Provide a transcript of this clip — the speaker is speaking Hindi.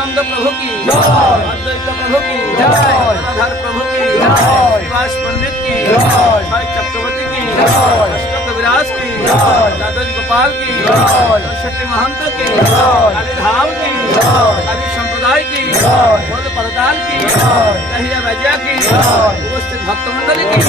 नित्यानंद प्रभु की अद्वैत प्रभु की राधार प्रभु की श्रीवास पंडित की साई चक्रवर्ती की अष्टक विराज की दादाजी गोपाल की शक्ति महंत की काली धाम की काली संप्रदाय की बोल परदाल की वैद्या की भक्त मंडली की